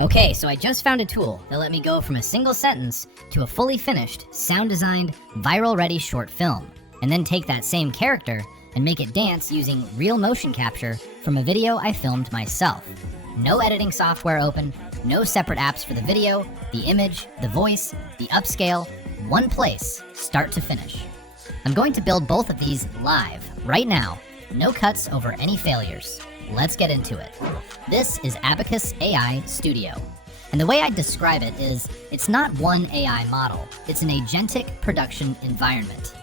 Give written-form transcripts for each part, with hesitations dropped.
Okay, so I just found a tool that let me go from a single sentence to a fully finished, sound-designed, viral-ready short film, and then take that same character and make it dance using real motion capture from a video I filmed myself. No editing software open, no separate apps for the video, the image, the voice, the upscale, one place, start to finish. I'm going to build both of these live, right now, no cuts over any failures. Let's get into it. This is Abacus AI Studio. And the way I describe it is, it's not one AI model, it's an agentic production environment.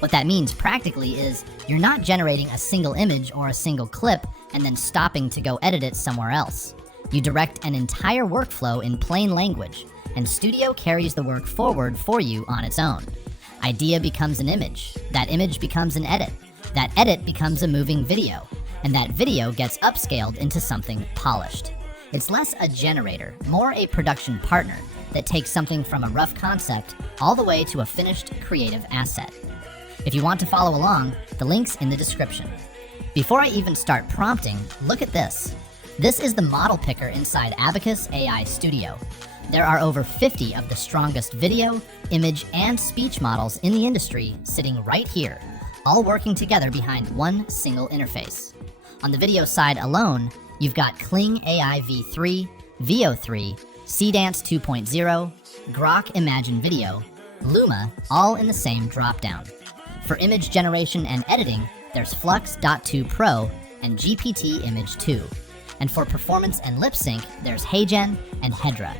What that means practically is, you're not generating a single image or a single clip and then stopping to go edit it somewhere else. You direct an entire workflow in plain language, and Studio carries the work forward for you on its own. Idea becomes an image, that image becomes an edit, that edit becomes a moving video, and that video gets upscaled into something polished. It's less a generator, more a production partner that takes something from a rough concept all the way to a finished creative asset. If you want to follow along, the link's in the description. Before I even start prompting, look at this. This is the model picker inside Abacus AI Studio. There are over 50 of the strongest video, image, and speech models in the industry sitting right here, all working together behind one single interface. On the video side alone, you've got Kling AI V3, VO3, Cdance 2.0, Grok Imagine Video, Luma, all in the same dropdown. For image generation and editing, there's Flux.2 Pro and GPT Image 2. And for performance and lip sync, there's HeyGen and Hedra.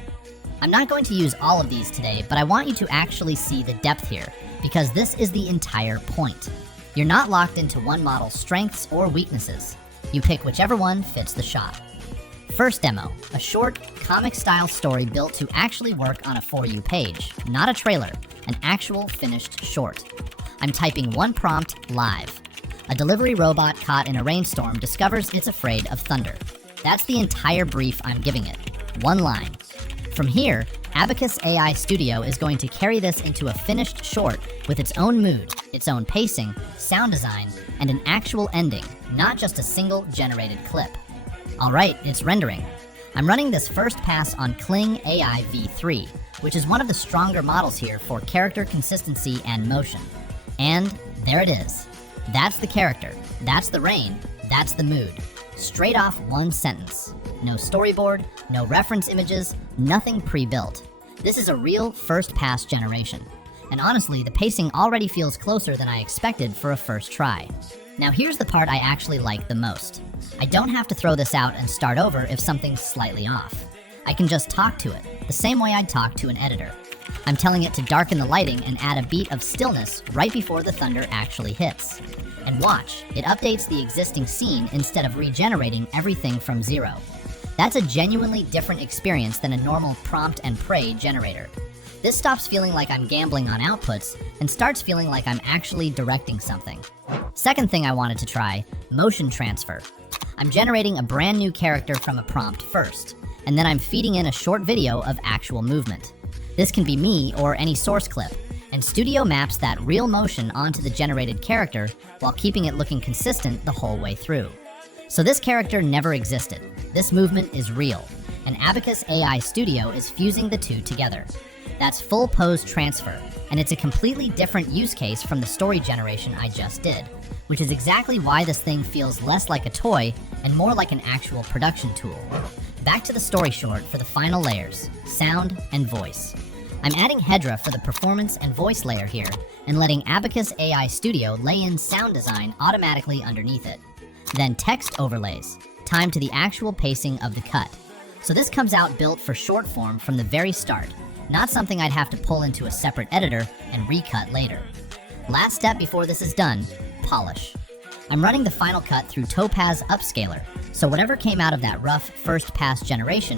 I'm not going to use all of these today, but I want you to actually see the depth here, because this is the entire point. You're not locked into one model's strengths or weaknesses. You pick whichever one fits the shot. First demo, a short, comic-style story built to actually work on a For You page, not a trailer, an actual finished short. I'm typing one prompt live. A delivery robot caught in a rainstorm discovers it's afraid of thunder. That's the entire brief I'm giving it. One line. From here, Abacus AI Studio is going to carry this into a finished short with its own mood, its own pacing, sound design, and an actual ending, not just a single generated clip. Alright, it's rendering. I'm running this first pass on Kling AI V3, which is one of the stronger models here for character consistency and motion. And there it is. That's the character, that's the rain, that's the mood. Straight off one sentence. No storyboard, no reference images, nothing pre-built. This is a real first pass generation. And honestly, the pacing already feels closer than I expected for a first try. Now here's the part I actually like the most. I don't have to throw this out and start over if something's slightly off. I can just talk to it, the same way I'd talk to an editor. I'm telling it to darken the lighting and add a beat of stillness right before the thunder actually hits. And watch, it updates the existing scene instead of regenerating everything from zero. That's a genuinely different experience than a normal prompt and pray generator. This stops feeling like I'm gambling on outputs and starts feeling like I'm actually directing something. Second thing I wanted to try, motion transfer. I'm generating a brand new character from a prompt first, and then I'm feeding in a short video of actual movement. This can be me or any source clip, and Studio maps that real motion onto the generated character while keeping it looking consistent the whole way through. So this character never existed. This movement is real, and Abacus AI Studio is fusing the two together. That's full pose transfer, and it's a completely different use case from the story generation I just did, which is exactly why this thing feels less like a toy and more like an actual production tool. Back to the story short for the final layers, sound and voice. I'm adding Hedra for the performance and voice layer here, and letting Abacus AI Studio lay in sound design automatically underneath it. Then text overlays, timed to the actual pacing of the cut. So this comes out built for short form from the very start, not something I'd have to pull into a separate editor and recut later. Last step before this is done, polish. I'm running the final cut through Topaz Upscaler, so whatever came out of that rough first pass generation